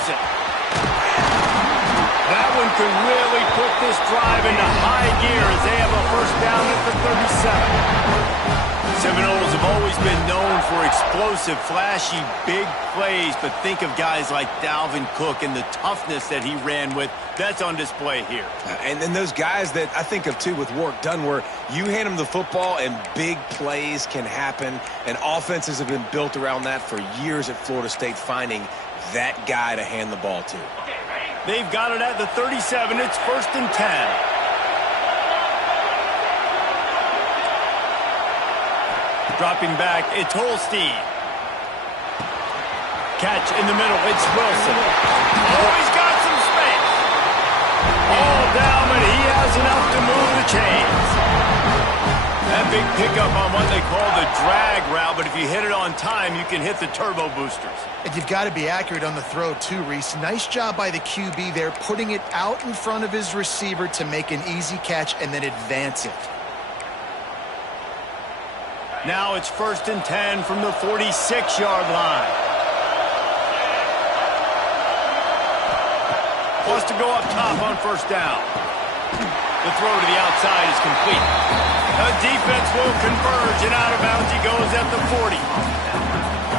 receives it. That one could really put this drive into high gear as they have a first down at the 37. Seminoles have always been known for explosive, flashy, big plays, but think of guys like Dalvin Cook and the toughness that he ran with. That's on display here. And then those guys that I think of, too, with Warrick Dunn, where you hand them the football and big plays can happen, and offenses have been built around that for years at Florida State, finding that guy to hand the ball to. They've got it at the 37. It's 1st and 10. Dropping back, it's Holstein. Catch in the middle, it's Wilson. Oh, he's got some space. All down, but he has enough to move the chains. That big pickup on what they call the drag route, but if you hit it on time, you can hit the turbo boosters. And you've got to be accurate on the throw, too, Reese. Nice job by the QB there, putting it out in front of his receiver to make an easy catch and then advance it. Now it's 1st and 10 from the 46-yard line. Wants to go up top on 1st down. The throw to the outside is complete. The defense will converge, and out of bounds he goes at the 40.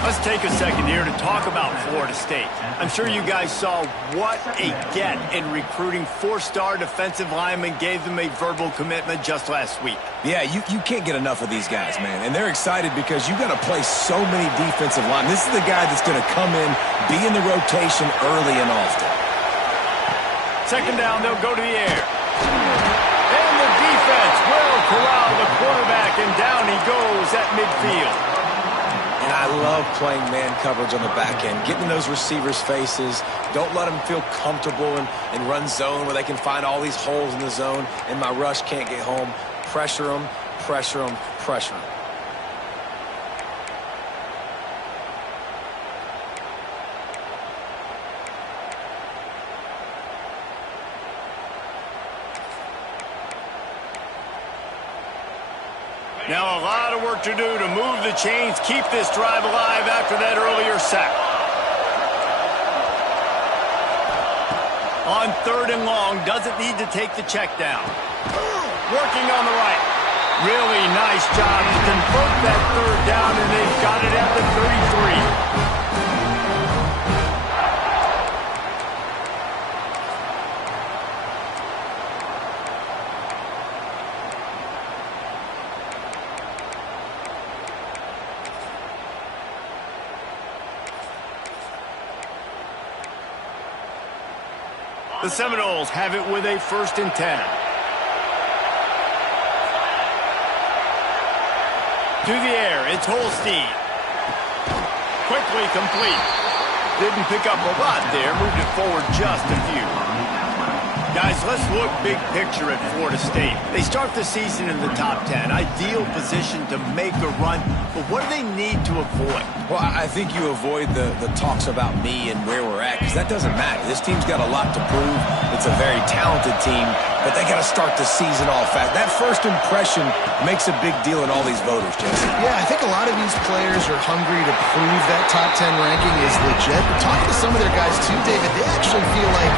Let's take a second here to talk about Florida State. I'm sure you guys saw what a get in recruiting. 4-star defensive linemen, gave them a verbal commitment just last week. Yeah, you can't get enough of these guys, man. And they're excited because you got to play so many defensive linemen. This is the guy that's going to come in, be in the rotation early and often. 2nd down, they'll go to the air. And the defense will corral the quarterback, and down he goes at midfield. And I love playing man coverage on the back end, getting in those receivers' faces. Don't let them feel comfortable and run zone where they can find all these holes in the zone, and my rush can't get home. Pressure them, pressure them, pressure them. Now a lot of work to do to move the chains, keep this drive alive after that earlier sack. On 3rd and long, doesn't need to take the check down. Working on the right. Really nice job to convert that 3rd down, and they've got it at the 33. The Seminoles have it with a 1st and 10. To the air, it's Holstein. Quickly complete. Didn't pick up a lot there, moved it forward just a few. Guys, let's look big picture at Florida State. They start the season in the top 10. Ideal position to make a run, but what do they need to avoid? Well, I think you avoid the talks about me and where we're at, because that doesn't matter. This team's got a lot to prove. It's a very talented team, but they got to start the season off fast. That first impression makes a big deal in all these voters, Jesse. Yeah, I think a lot of these players are hungry to prove that top 10 ranking is legit. But talking to some of their guys too, David, they actually feel like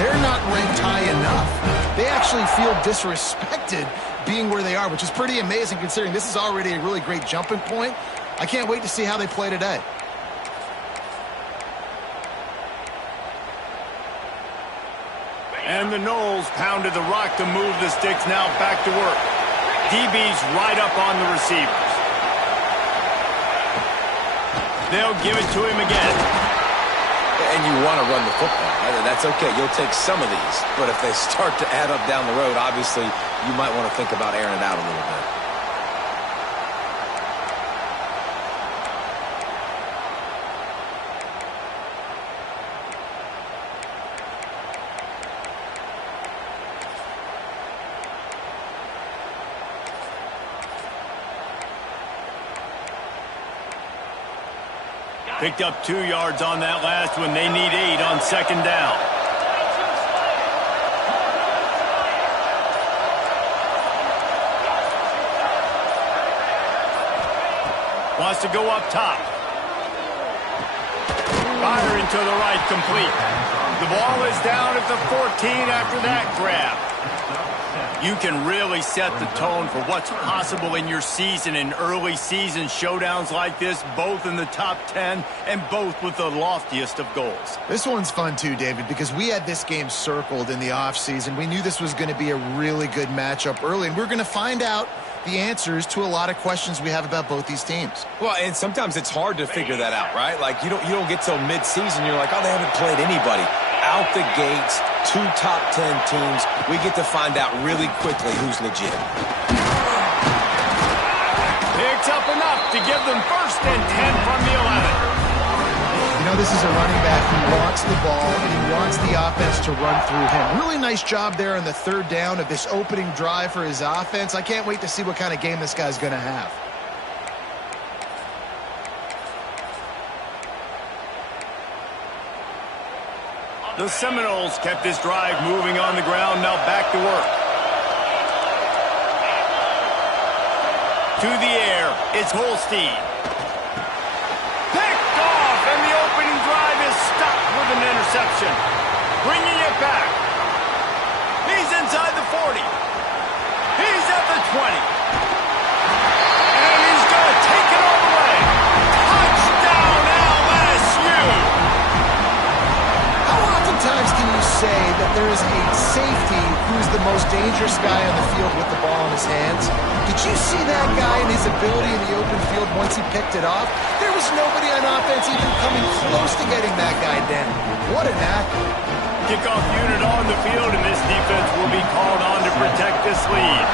they're not ranked high enough. They actually feel disrespected being where they are, which is pretty amazing considering this is already a really great jumping point. I can't wait to see how they play today. And the Noles pounded the rock to move the sticks, now back to work. DB's right up on the receivers. They'll give it to him again. And you want to run the football. That's okay. You'll take some of these. But if they start to add up down the road, obviously you might want to think about airing it out a little bit. Picked up 2 yards on that last one. They need 8 on 2nd down. Wants to go up top. Firing to the right, complete. The ball is down at the 14 after that grab. You can really set the tone for what's possible in your season in early season showdowns like this, both in the top 10 and both with the loftiest of goals. This one's fun too, David, because we had this game circled in the offseason. We knew this was going to be a really good matchup early, and we're going to find out the answers to a lot of questions we have about both these teams. Well, and sometimes it's hard to figure that out, right? Like, you don't get till mid-season, you're like, oh, they haven't played anybody. Out the gates, 2 top 10 teams, we get to find out really quickly who's legit. Picks up enough to give them first and 10 from the 11. You know, this is a running back who wants the ball, and he wants the offense to run through him. Really nice job there on the third down of this opening drive for his offense. I can't wait to see what kind of game this guy's going to have. The Seminoles kept this drive moving on the ground, now back to work. To the air, it's Holstein. Picked off, and the opening drive is stopped with an interception. Bringing it back. He's inside the 40. He's at the 20. And he's going to take it all the way. Touchdown, LSU! Times can you say that there is a safety who's the most dangerous guy on the field with the ball in his hands? Did you see that guy and his ability in the open field once he picked it off? There was nobody on offense even coming close to getting that guy down. What an athlete. Kickoff unit on the field, and this defense will be called on to protect this lead.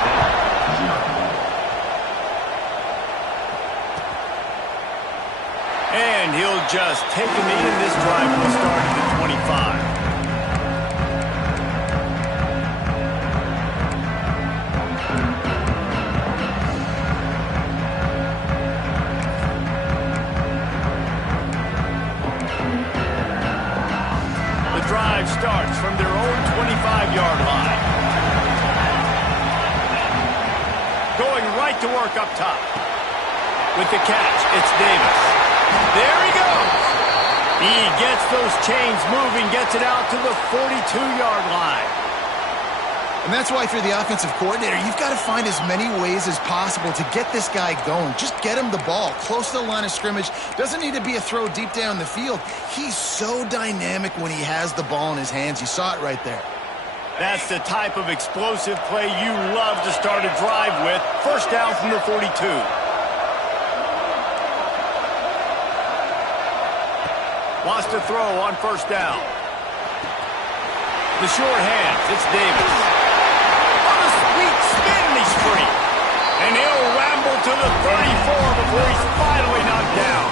And he'll just take a knee, and this drive will start at the 25. The drive starts from their own 25-yard line. Going right to work up top. With the catch, it's Davis. There he goes. He gets those chains moving, gets it out to the 42-yard line. And that's why if you're the offensive coordinator, you've got to find as many ways as possible to get this guy going. Just get him the ball close to the line of scrimmage. Doesn't need to be a throw deep down the field. He's so dynamic when he has the ball in his hands. You saw it right there. That's the type of explosive play you love to start a drive with. First down from the 42. Wants to throw on first down. The short hands, it's Davis. On a sweet spin, and he's free. And he'll ramble to the 34 before he's finally knocked down.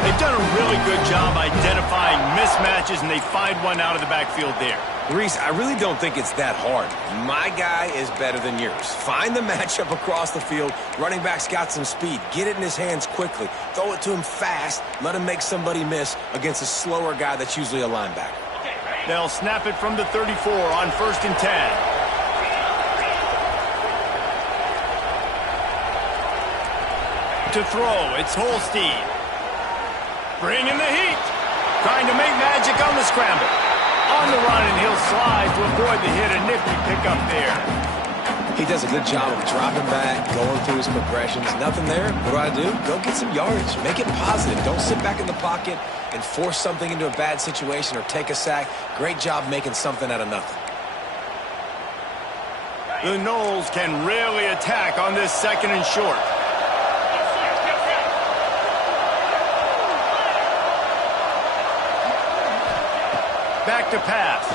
They've done a really good job identifying mismatches, and they find one out of the backfield there. Reese, I really don't think it's that hard. My guy is better than yours. Find the matchup across the field. Running back's got some speed. Get it in his hands quickly. Throw it to him fast. Let him make somebody miss against a slower guy that's usually a linebacker. They'll snap it from the 34 on first and 10. To throw, it's Holstein. Bringing the heat. Trying to make magic on the scramble. On the run, and he'll slide to avoid the hit. A nifty pickup there. He does a good job of dropping back, going through his progressions. Nothing there. What do? Go get some yardage. Make it positive. Don't sit back in the pocket and force something into a bad situation or take a sack. Great job making something out of nothing. The Noles can really attack on this second and short. Back to pass.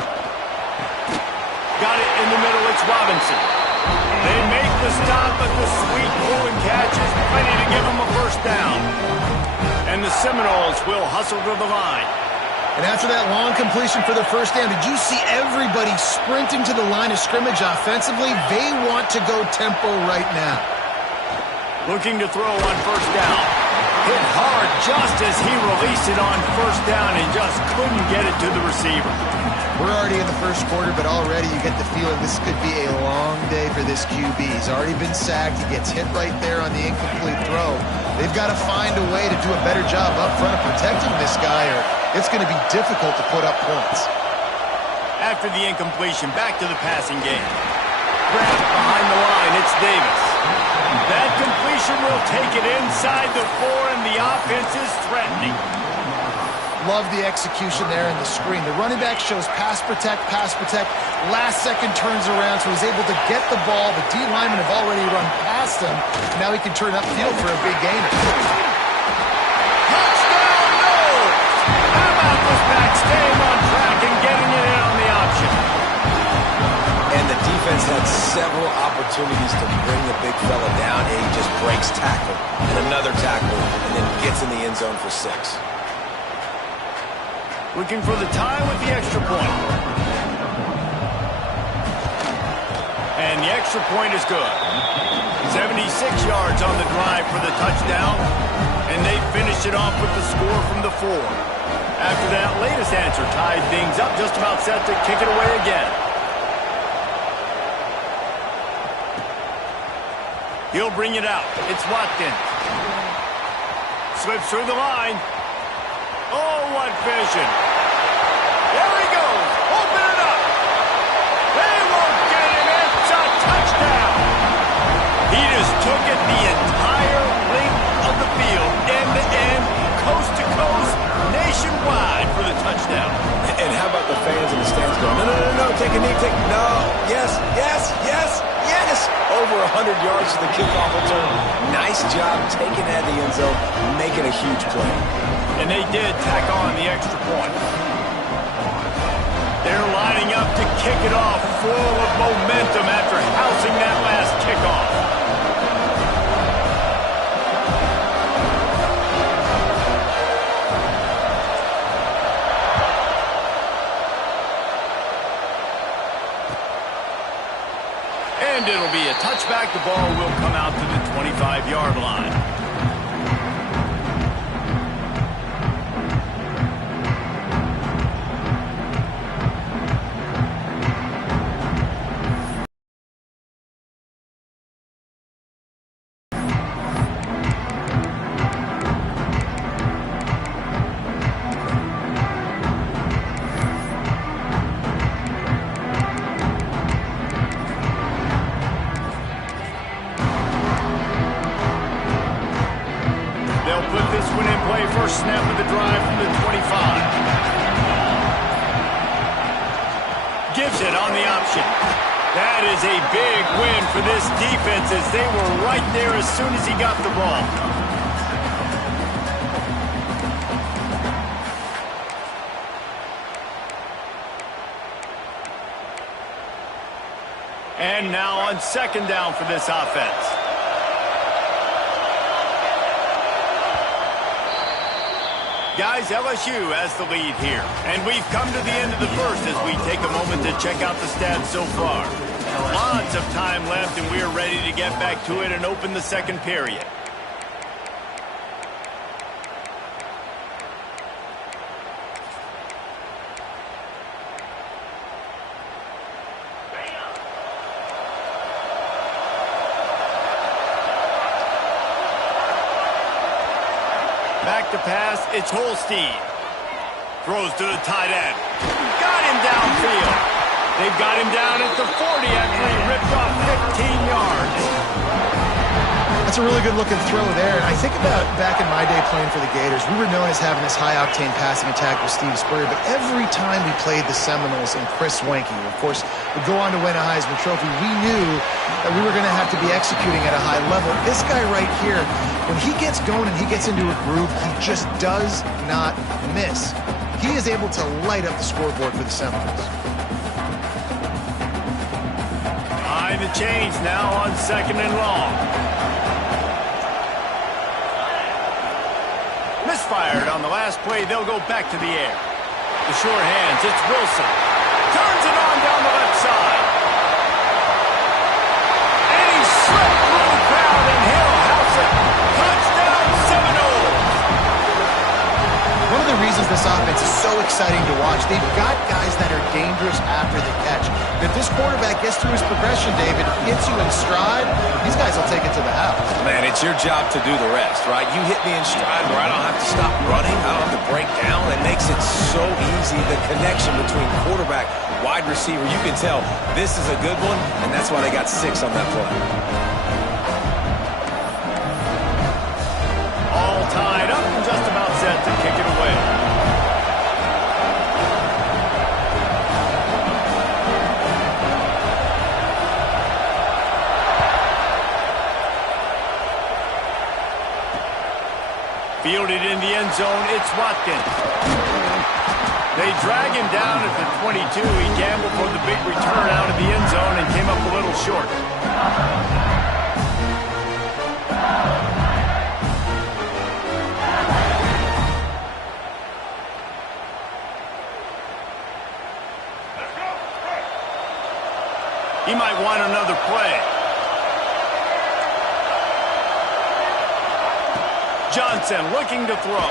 Got it in the middle, it's Robinson. They make the stop, but the sweet pull and catch is plenty to give them a first down. And the Seminoles will hustle to the line. And after that long completion for the first down, did you see everybody sprinting to the line of scrimmage offensively? They want to go tempo right now. Looking to throw on first down. Hit hard just as he released it on first down and just couldn't get it to the receiver. We're already in the first quarter, but already you get the feeling this could be a long day for this QB. He's already been sacked. He gets hit right there on the incomplete throw. They've got to find a way to do a better job up front of protecting this guy, or it's going to be difficult to put up points. After the incompletion, back to the passing game. Grant behind the line, it's Davis. That completion will take it inside the 4, and the offense is threatening. Love the execution there in the screen. The running back shows pass protect. Last second turns around, so he's able to get the ball. The D linemen have already run past him. Now he can turn upfield for a big gainer. Touchdown, no! How about this back staying on track and getting it in on the option? And the defense had several opportunities to bring the big fella down, and he just breaks tackle and another tackle and then gets in the end zone for 6. Looking for the tie with the extra point. And the extra point is good. 76 yards on the drive for the touchdown. And they finish it off with the score from the 4. After that latest answer tied things up, just about set to kick it away again. He'll bring it out. It's Watkins. Slips through the line. Oh, what vision. There he goes. Open it up. They won't get him. It's a touchdown. He just took it the entire length of the field, end to end, coast to coast, nationwide for the touchdown. And how about the fans in the stands going, no, take a knee, no, yes. Over 100 yards to the kickoff return. Nice job taking that in the end zone, making a huge play. And they did tack on the extra point. They're lining up to kick it off full of momentum after housing that last kickoff. And it'll be a touchback. The ball will come out to the 25-yard line. First snap of the drive from the 25. Gives it on the option. That is a big win for this defense as they were right there as soon as he got the ball. And now on second down for this offense. Guys, LSU has the lead here. And we've come to the end of the first as we take a moment to check out the stats so far. Lots of time left, and we are ready to get back to it and open the second period. Back to pass, it's Holstein. Throws to the tight end. Got him downfield. They've got him down at the 40 after he ripped off 15 yards. That's a really good-looking throw there. And I think about back in my day playing for the Gators, we were known as having this high-octane passing attack with Steve Spurrier, but every time we played the Seminoles and Chris Weinke, of course, would go on to win a Heisman Trophy, we knew that we were going to have to be executing at a high level. This guy right here, when he gets going and he gets into a groove, he just does not miss. He is able to light up the scoreboard for the Seminoles. Behind the chains now on second and long. Misfired on the last play. They'll go back to the air. The short hands. It's Wilson. Turns it on down the left side. And he slipped through the crowd, and he'll house it. Touchdown, Seminoles. One of the reasons this offense is so exciting to watch. They've got guys that are dangerous after the catch. And if this quarterback gets through his progression, David, hits you in stride, these guys will take it to the house. Man, it's your job to do the rest, right? You hit me in stride where I don't have to stop running. I don't have to break down. It makes it so easy. The connection between quarterback, wide receiver, you can tell this is a good one, and that's why they got 6 on that play. All tied up and just about set to kick it away. Fielded in the end zone, it's Watkins. They drag him down at the 22. He gambled for the big return out of the end zone and came up a little short. He might want another play. Johnson looking to throw.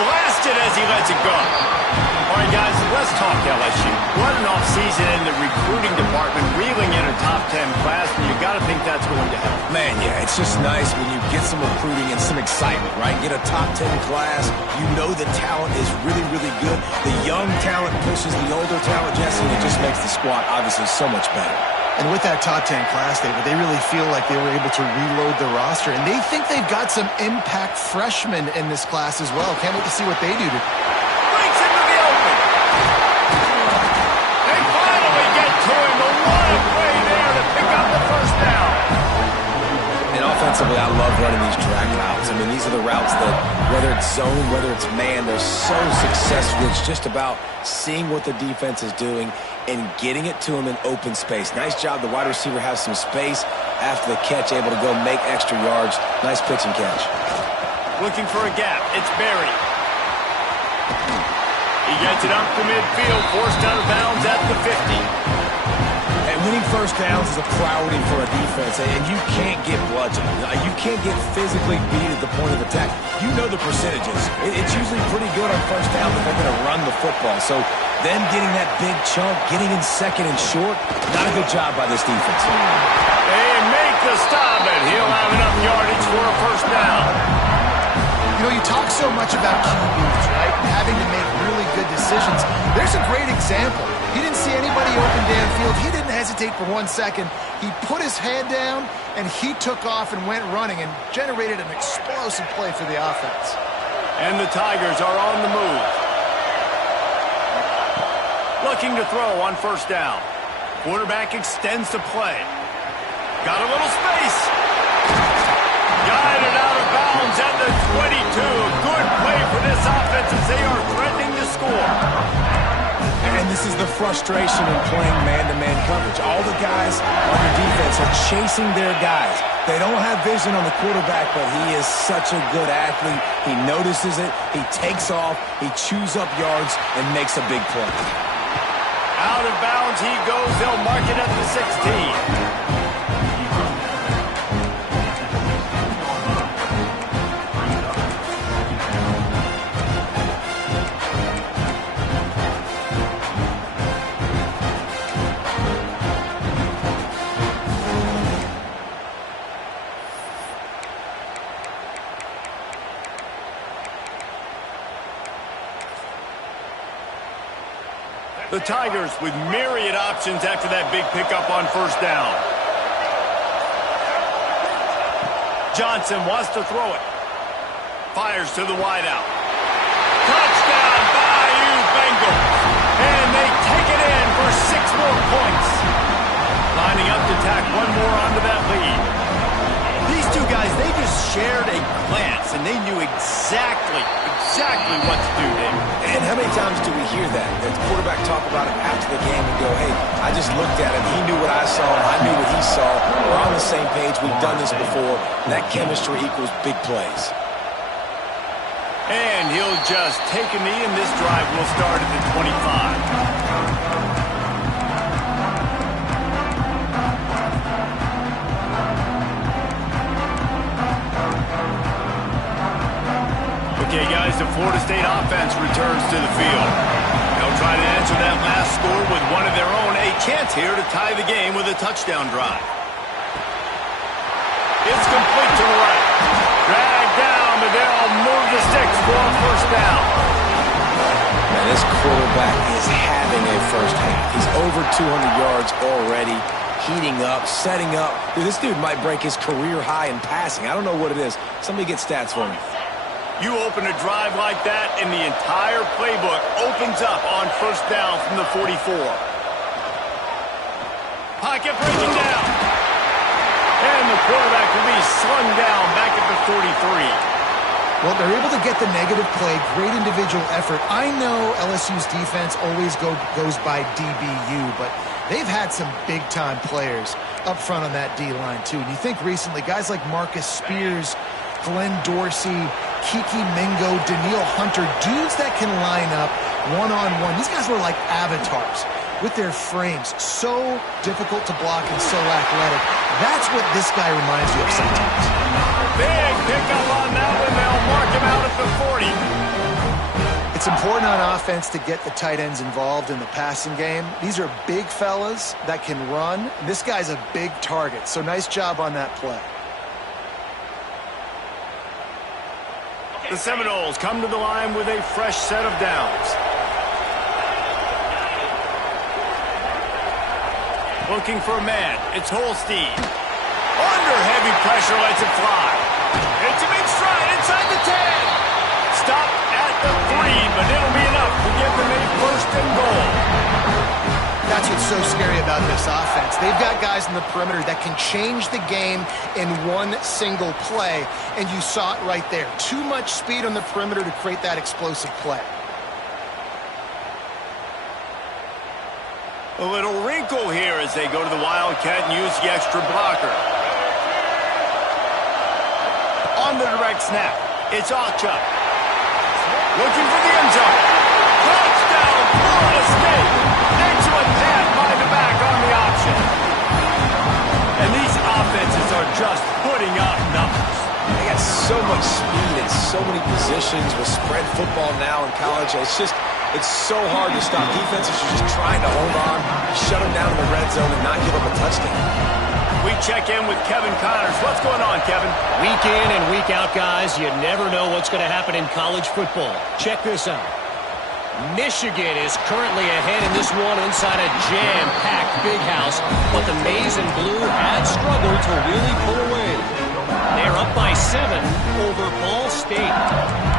Blasted as he lets it go. All right, guys, let's talk LSU. What an offseason in the recruiting department, reeling in a top 10 class, and you got to think that's going to help. Man, yeah, it's just nice when you get some recruiting and some excitement, right? Get a top 10 class. You know the talent is really, really good. The young talent pushes the older talent, Jesse, and it just makes the squad obviously so much better. And with that top 10 class, David, they really feel like they were able to reload the roster. And they think they've got some impact freshmen in this class as well. Can't wait to see what they do. Breaks into the open. They finally get to him. The one play there to pick up the first down. And offensively, I love running these drag routes. I mean, these are the routes that, whether it's zone, whether it's man, they're so successful. It's just about seeing what the defense is doing and getting it to him in open space. Nice job. The wide receiver has some space after the catch, able to go make extra yards. Nice pitch and catch. Looking for a gap. It's Berry. He gets it up to midfield, forced out of bounds at the 50. And winning first downs is a priority for a defense, and you can't get bludgeoned. You can't get physically beat at the point of attack. You know the percentages. It's usually pretty good on first down that they're going to run the football. So them getting that big chunk, getting in second and short, not a good job by this defense. They make the stop, and he'll have enough yardage for a first down. You know, you talk so much about QBs, right? And having to make really good decisions. There's a great example. He didn't see anybody open downfield. He didn't hesitate for 1 second. He put his head down, and he took off and went running and generated an explosive play for the offense. And the Tigers are on the move. Looking to throw on first down. Quarterback extends the play. Got a little space. Guided out of bounds at the 22. Good play for this offense as they are threatening to score. And this is the frustration in playing man-to-man coverage. All the guys on the defense are chasing their guys. They don't have vision on the quarterback, but he is such a good athlete. He notices it. He takes off. He chews up yards and makes a big play. Out of bounds he goes. They'll mark it at the 16. The Tigers with myriad options after that big pickup on first down. Johnson wants to throw it. Fires to the wideout. Touchdown, Bayou Bengals. And they take it in for 6 more points. Lining up to tack one more onto that lead. These two guys, they just shared a glance, and they knew exactly what to do, David. And how many times do we hear that? The quarterback talk about it after the game and go, hey, I just looked at him. He knew what I saw. I knew what he saw. We're on the same page. We've done this before. That chemistry equals big plays. And he'll just take a knee, and this drive will start at the 25. Okay, guys, the Florida State offense returns to the field. They'll try to answer that last score with one of their own. A chance here to tie the game with a touchdown drive. It's complete to the right. Dragged down, but they'll move the sticks for a first down. Man, this quarterback is having a first half. He's over 200 yards already, heating up, setting up. Dude, this dude might break his career high in passing. I don't know what it is. Somebody get stats for me. You open a drive like that, and the entire playbook opens up on first down from the 44. Pocket breaking down. And the quarterback will be slung down back at the 33. Well, they're able to get the negative play, great individual effort. I know LSU's defense always goes by DBU, but they've had some big-time players up front on that D-line, too. And you think recently, guys like Marcus Spears, Glenn Dorsey, Kiki Mingo, Daniil Hunter, dudes that can line up one-on-one. These guys were like avatars with their frames. So difficult to block and so athletic. That's what this guy reminds you of sometimes. Big pickup on that one. They'll mark him out at the 40. It's important on offense to get the tight ends involved in the passing game. These are big fellas that can run. This guy's a big target, so nice job on that play. The Seminoles come to the line with a fresh set of downs. Looking for a man. It's Holstein. Under heavy pressure, lets it fly. It's a big stride inside the 10. Stop at the 3, but it'll be enough to give them a first and goal. That's what's so scary about this offense. They've got guys in the perimeter that can change the game in one single play, and you saw it right there. Too much speed on the perimeter to create that explosive play. A little wrinkle here as they go to the Wildcat and use the extra blocker. On the direct snap, it's Achuk. Looking for the end zone. Touchdown, Florida State. Excellent pass by the back on the option. And these offenses are just putting up numbers. They got so much speed and so many positions with spread football now in college. It's so hard to stop. Defenses are just trying to hold on, shut them down in the red zone, and not give them a touchdown. We check in with Kevin Connors. What's going on, Kevin? Week in and week out, guys, you never know what's going to happen in college football. Check this out. Michigan is currently ahead in this one inside a jam-packed big house, but the maize and blue have struggled to really pull away. They're up by 7 over Ball State.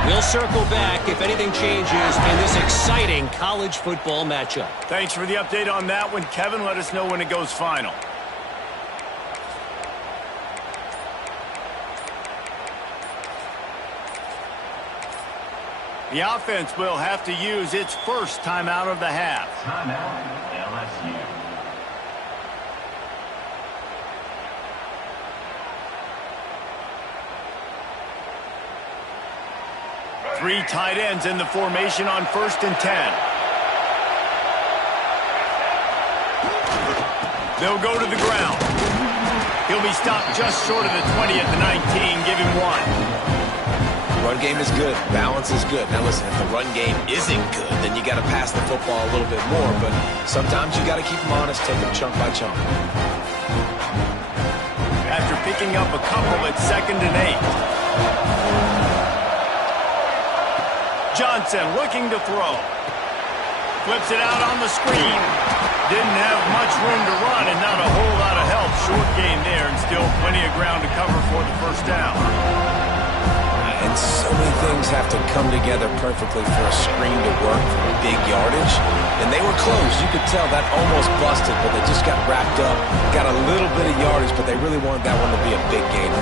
We'll circle back if anything changes in this exciting college football matchup. Thanks for the update on that one, Kevin. Let us know when it goes final. The offense will have to use its first timeout of the half. Timeout, LSU. Three tight ends in the formation on 1st and 10. They'll go to the ground. He'll be stopped just short of the 20 at the 19. Give him 1. Run game is good. Balance is good. Now listen, if the run game isn't good, then you got to pass the football a little bit more. But sometimes you got to keep them honest, take them chunk by chunk. After picking up a couple at 2nd and 8. Johnson looking to throw. Flips it out on the screen. Didn't have much room to run and not a whole lot of help. Short gain there and still plenty of ground to cover for the first down. And so many things have to come together perfectly for a screen to work for big yardage. And they were close. You could tell that almost busted, but they just got wrapped up, got a little bit of yardage, but they really wanted that one to be a big gainer.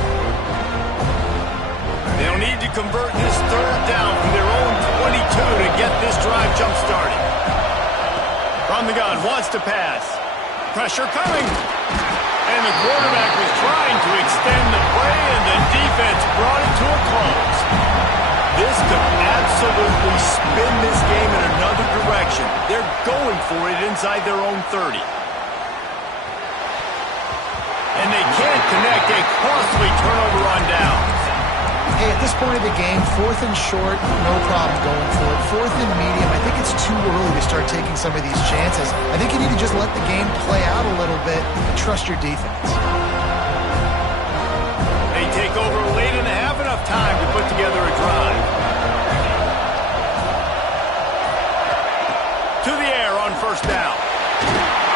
They'll need to convert this 3rd down from their own 22 to get this drive jump-started. From the gun, wants to pass. Pressure coming. And the quarterback was trying to extend the play, and the defense brought it to a close. This could absolutely spin this game in another direction. They're going for it inside their own 30. And they can't connect a costly turnover on downs. Hey, at this point of the game, 4th and short, no problem going for it. 4th and medium, I think it's too early to start taking some of these chances. I think you need to just let the game play out a little bit and trust your defense. They take over late in the half, enough time to put together a drive. To the air on first down.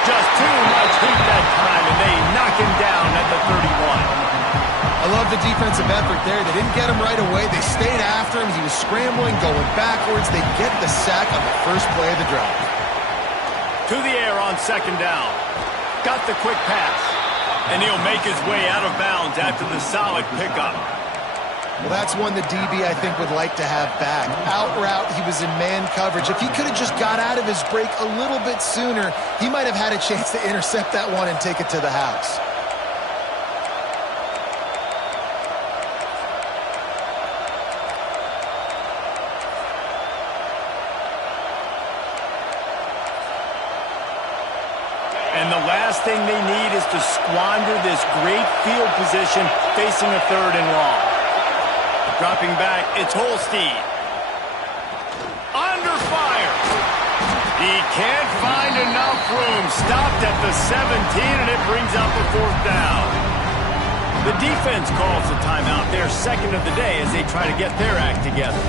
Just too much heat that time, and they knock him down at the 31. I love the defensive effort there. They didn't get him right away. They stayed after him. He was scrambling, going backwards. They get the sack on the first play of the drive. To the air on second down. Got the quick pass. And he'll make his way out of bounds after the solid pickup. Well, that's one the DB, I think, would like to have back. Out route, he was in man coverage. If he could have just got out of his break a little bit sooner, he might have had a chance to intercept that one and take it to the house. And the last thing they need is to squander this great field position facing a 3rd and long. Dropping back, it's Holstein. Under fire. He can't find enough room. Stopped at the 17, and it brings up a 4th down. The defense calls the timeout, their second of the day, as they try to get their act together.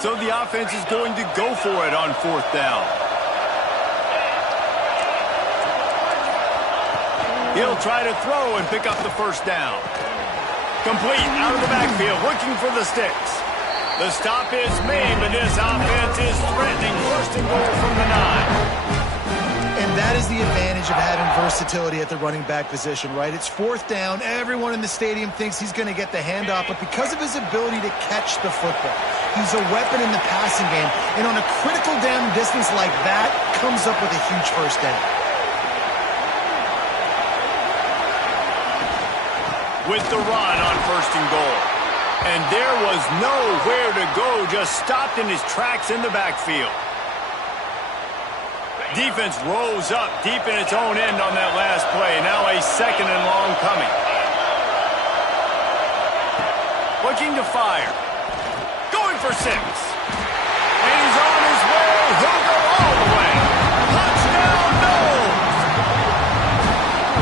So the offense is going to go for it on 4th down. He'll try to throw and pick up the first down. Complete out of the backfield, looking for the sticks. The stop is made, but this offense is threatening 1st and goal from the 9. And that is the advantage of having versatility at the running back position, right? It's 4th down. Everyone in the stadium thinks he's going to get the handoff, but because of his ability to catch the football, he's a weapon in the passing game. And on a critical down distance like that, comes up with a huge first down. With the run on 1st and goal. And there was nowhere to go, just stopped in his tracks in the backfield. Defense rose up deep in its own end on that last play. Now a 2nd and long coming. Looking to fire. Going for 6. And he's on his way. He'll go all the way. Touchdown, Knowles!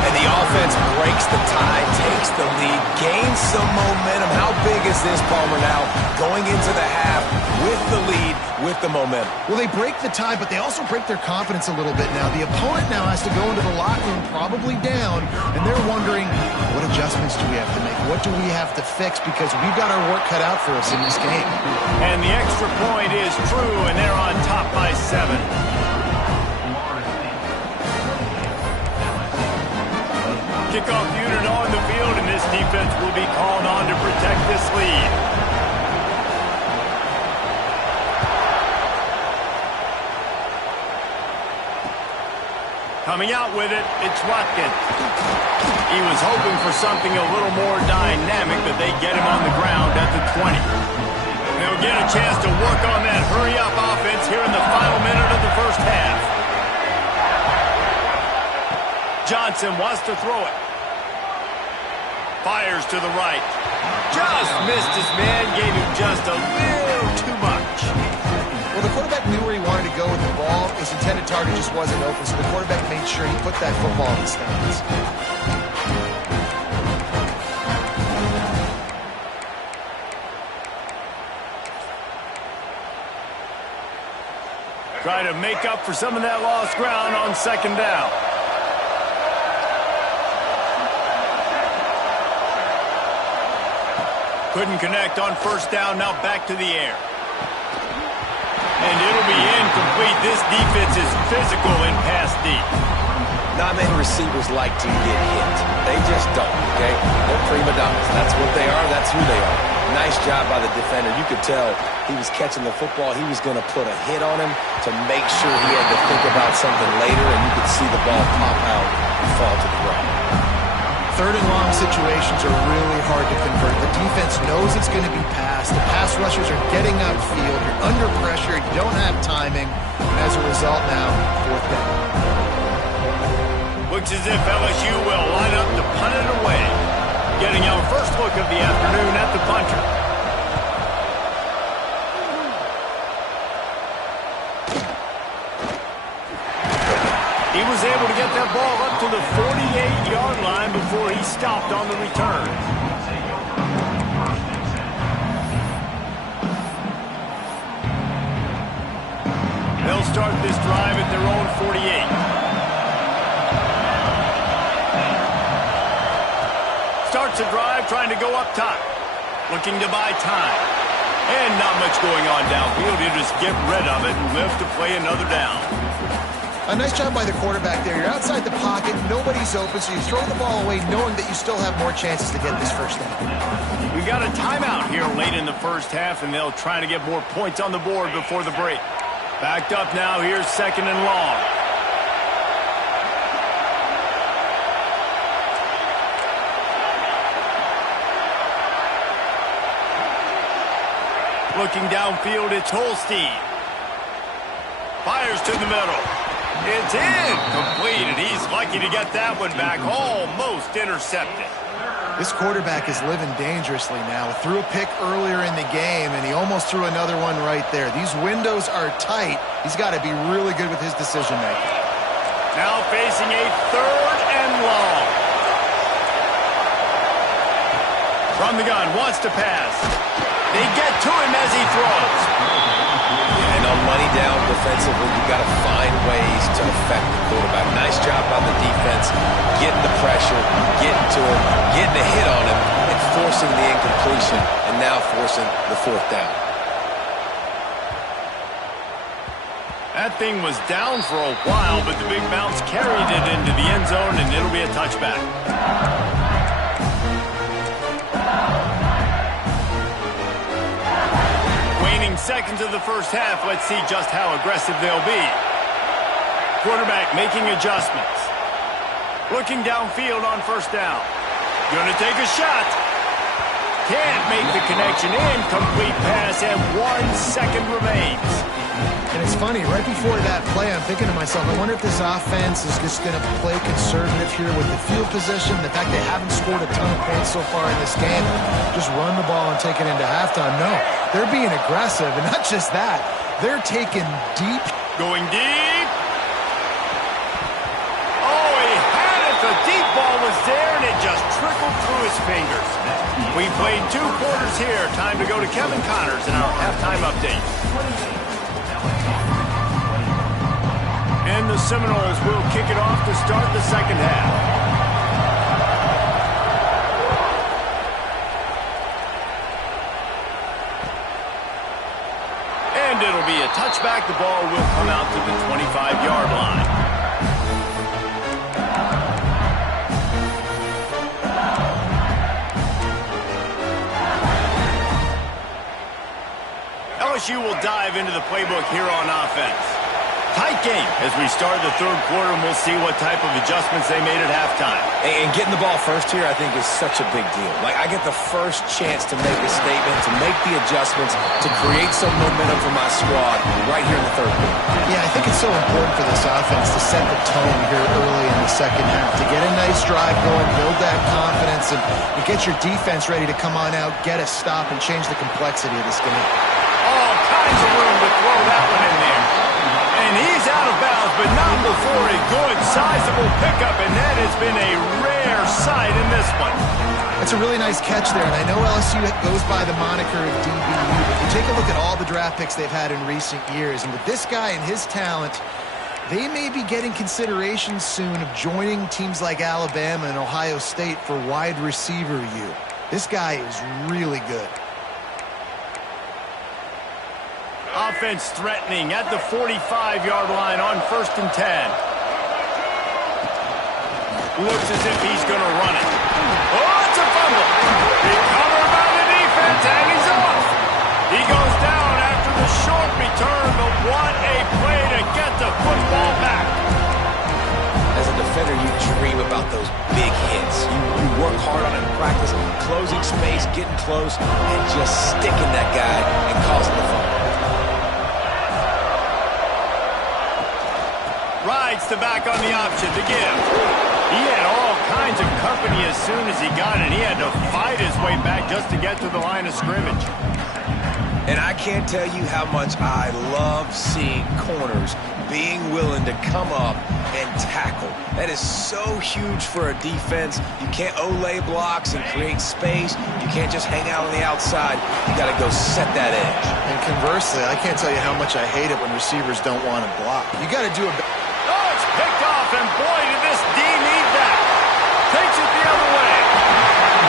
And the offense breaks the tie, takes the lead, gains some momentum. How big is this, Palmer, now? Going into the half with the lead, with the momentum. Well, they break the tie, but they also break their confidence a little bit now. The opponent now has to go into the locker room probably down, and they're wondering, what adjustments do we have to make? What do we have to fix? Because we've got our work cut out for us in this game. And the extra point is true, and they're on top by 7. Kickoff unit on the field, and this defense will be called on to protect this lead. Coming out with it, it's Watkins. He was hoping for something a little more dynamic, but they get him on the ground at the 20. They'll get a chance to work on that hurry-up offense here in the final minute of the first half. Johnson wants to throw it. Fires to the right. Just missed his man, gave him just a little too much. Well, the quarterback knew where he wanted to go with the ball. His intended target just wasn't open, so the quarterback made sure he put that football in the stands. Try to make up for some of that lost ground on 2nd down. Couldn't connect on 1st down, now back to the air. And it'll be incomplete. This defense is physical and pass deep. Not many receivers like to get hit. They just don't, okay? They're prima donnas. That's what they are. That's who they are. Nice job by the defender. You could tell he was catching the football. He was going to put a hit on him to make sure he had to think about something later, and you could see the ball pop out and fall to the ground. Third and long situations are really hard to convert. The defense knows it's going to be passed. The pass rushers are getting upfield. You're under pressure. You don't have timing. And as a result now, fourth down. Looks as if LSU will line up to punt it away. Getting our first look of the afternoon at the punter. He was able to get that ball up to the 48-yard line before he stopped on the return. They'll start this drive at their own 48. Starts a drive trying to go up top. Looking to buy time. And not much going on downfield. You just get rid of it and live to play another down. A nice job by the quarterback there. You're outside the pocket. Nobody's open, so you throw the ball away knowing that you still have more chances to get this first down. We got a timeout here late in the first half, and they'll try to get more points on the board before the break. Backed up now. Here's second and long. Looking downfield, it's Holstein. Fires to the middle. It's in. Completed. He's lucky to get that one back. Almost intercepted. This quarterback is living dangerously now. Threw a pick earlier in the game, and he almost threw another one right there. These windows are tight. He's got to be really good with his decision-making. Now facing a third and long. From the gun, wants to pass. They get to him as he throws. And on money down defensively, you've got to find ways to affect the quarterback. Nice job by the defense, getting the pressure, getting to him, getting a hit on him, and forcing the incompletion, and now forcing the fourth down. That thing was down for a while, but the big bounce carried it into the end zone, and it'll be a touchback. Seconds of the first half. Let's see just how aggressive they'll be. Quarterback making adjustments. Looking downfield on first down. Gonna take a shot. Can't make the connection. Incomplete pass, and 1 second remains. And it's funny, right before that play, I'm thinking to myself, I wonder if this offense is just going to play conservative here with the field position, the fact they haven't scored a ton of points so far in this game, just run the ball and take it into halftime. No, they're being aggressive, and not just that, they're taking deep. Going deep. Oh, he had it. The deep ball was there, and it just trickled through his fingers. We played 2 quarters here. Time to go to Kevin Connors in our halftime update. And the Seminoles will kick it off to start the second half. And it'll be a touchback. The ball will come out to the 25-yard line. LSU will dive into the playbook here on offense. Tight game as we start the third quarter, and we'll see what type of adjustments they made at halftime. And getting the ball first here, I think, is such a big deal. Like, I get the first chance to make a statement, to make the adjustments, to create some momentum for my squad right here in the third quarter. Yeah, I think it's so important for this offense to set the tone here early in the second half, to get a nice drive going, build that confidence, and get your defense ready to come on out, get a stop, and change the complexity of this game. All kinds of room to throw that one in there. And he's out of bounds, but not before a good, sizable pickup, and that has been a rare sight in this one. That's a really nice catch there, and I know LSU goes by the moniker of DBU, but you take a look at all the draft picks they've had in recent years, and with this guy and his talent, they may be getting consideration soon of joining teams like Alabama and Ohio State for wide receiver U. This guy is really good. Offense threatening at the 45-yard line on 1st and 10. Looks as if he's going to run it. Oh, it's a fumble. Recovered by the defense. defense, and he's off. He goes down after the short return, but what a play to get the football back. As a defender, you dream about those big hits. You work hard on it in practice, closing space, getting close, and just sticking that guy and causing the fumble. Rides the back on the option to give. He had all kinds of company as soon as he got it. He had to fight his way back just to get to the line of scrimmage. And I can't tell you how much I love seeing corners being willing to come up and tackle. That is so huge for a defense. You can't olay blocks and create space. You can't just hang out on the outside. You got to go set that edge. And conversely, I can't tell you how much I hate it when receivers don't want to block. You got to do a... Oh, it's picked off, and boy, did this D need that. Takes it the other way.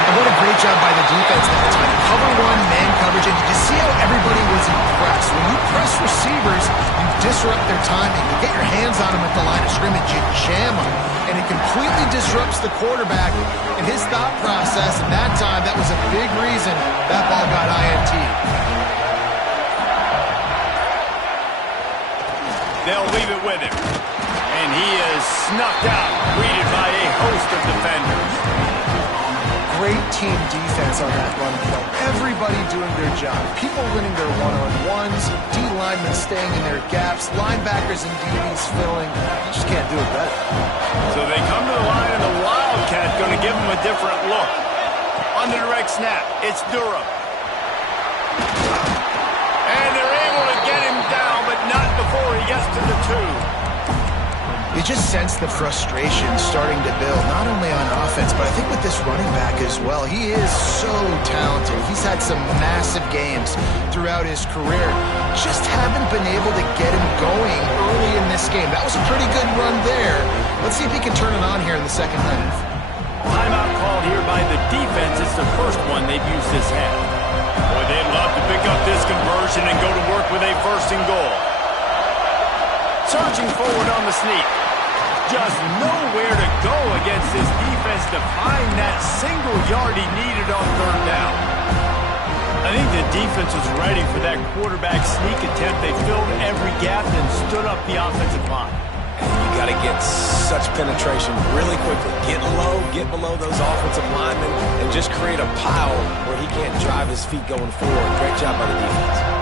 And what a great job by the defense that time. Cover one, man coverage, and did you see how everybody was impressed? When you press receivers, you disrupt their timing. You get your hands on them at the line of scrimmage, you jam them, and it completely disrupts the quarterback and his thought process. And that time, that was a big reason that ball got INT. They'll leave it with him. And he is snuffed out, greeted by a host of defenders. Great team defense on that run play. Everybody doing their job. People winning their one-on-ones, D linemen staying in their gaps, linebackers and DBs filling. You just can't do it better. So they come to the line, and the Wildcat going to give them a different look. On the direct snap, it's Durham. And they're able to get him down, but not before he gets to the 2. You just sense the frustration starting to build, not only on offense, but I think with this running back as well. He is so talented. He's had some massive games throughout his career. Just haven't been able to get him going early in this game. That was a pretty good run there. Let's see if he can turn it on here in the second half. Timeout called here by the defense. It's the first one they've used this half. Boy, they'd love to pick up this conversion and go to work with a 1st and goal. Surging forward on the sneak. Just nowhere to go against this defense to find that single yard he needed on 3rd down. I think the defense was ready for that quarterback sneak attempt. They filled every gap and stood up the offensive line. And you got to get such penetration really quickly. Get low, get below those offensive linemen, and just create a pile where he can't drive his feet going forward. Great job by the defense.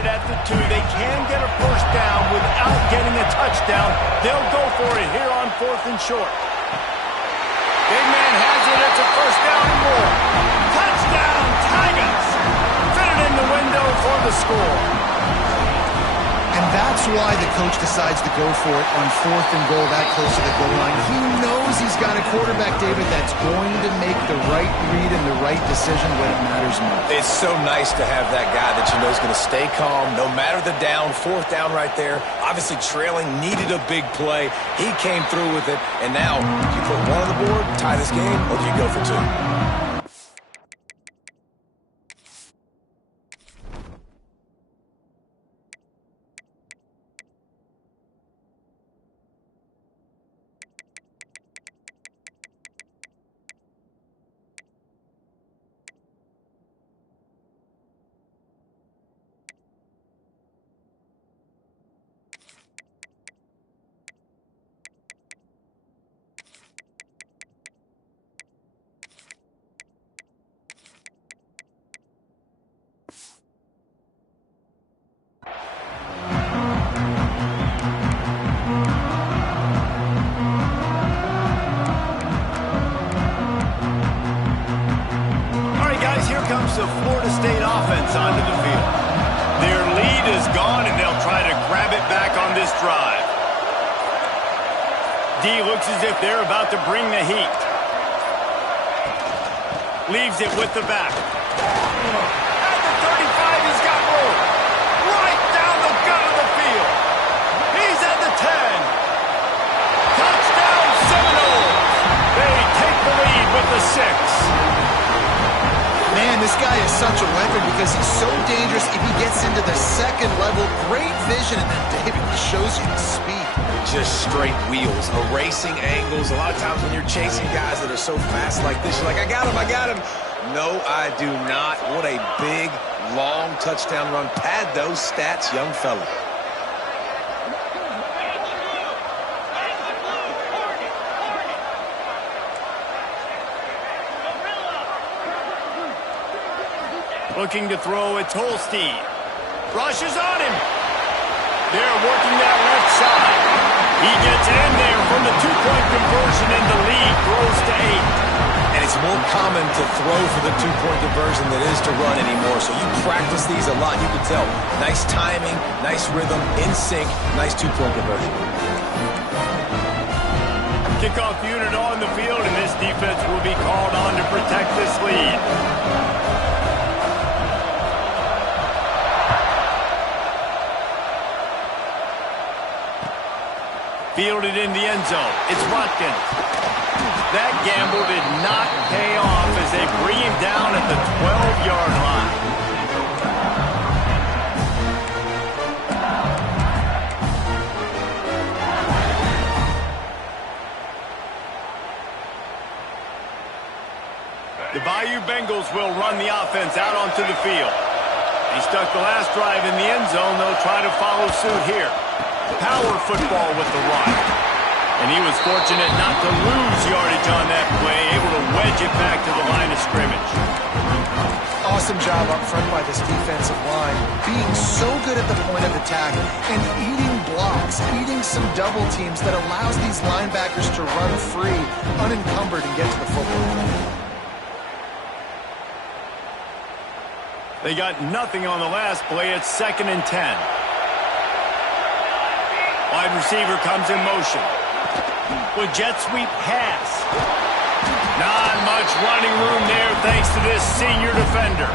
At the 2, they can get a 1st down without getting a touchdown. They'll go for it here on 4th and short. Big man has it. It's a 1st down and more. Touchdown, Tigers! Fit it in the window for the score. And that's why the coach decides to go for it on 4th and goal that close to the goal line. He knows he's got a quarterback, David, that's going to make the right read and the right decision when it matters most. It's so nice to have that guy that you know is going to stay calm no matter the down. 4th down right there. Obviously trailing, needed a big play. He came through with it. And now, do you put 1 on the board, tie this game, or do you go for 2? The Florida State offense onto the field. Their lead is gone, and they'll try to grab it back on this drive. D looks as if they're about to bring the heat. Leaves it with the back. At the 35, he's got room. Right down the gut of the field. He's at the 10. Touchdown, Seminoles. They take the lead with the 6. Man, this guy is such a weapon because he's so dangerous if he gets into the second level. Great vision, and then David shows you the speed. Just straight wheels, erasing angles. A lot of times when you're chasing guys that are so fast like this, you're like, I got him, I got him. No, I do not. What a big, long touchdown run. Pad those stats, young fella. Looking to throw, it's Holstein. Rushes on him. They're working that left side. He gets in there from the two-point conversion, and the lead grows to 8. And it's more common to throw for the two-point conversion than it is to run anymore. So you practice these a lot. You can tell. Nice timing, nice rhythm, in sync, nice two-point conversion. Kickoff unit on the field, and this defense will be called on to protect this lead. Fielded in the end zone. It's Watkins. That gamble did not pay off as they bring him down at the 12-yard line. The Bayou Bengals will run the offense out onto the field. He stuck the last drive in the end zone. They'll try to follow suit here. Power football with the run. And he was fortunate not to lose yardage on that play, able to wedge it back to the line of scrimmage. Awesome job up front by this defensive line, being so good at the point of attack and eating blocks, eating some double teams that allows these linebackers to run free, unencumbered, and get to the football. They got nothing on the last play. It's 2nd and 10. Wide receiver comes in motion. With jet sweep pass. Not much running room there thanks to this senior defender.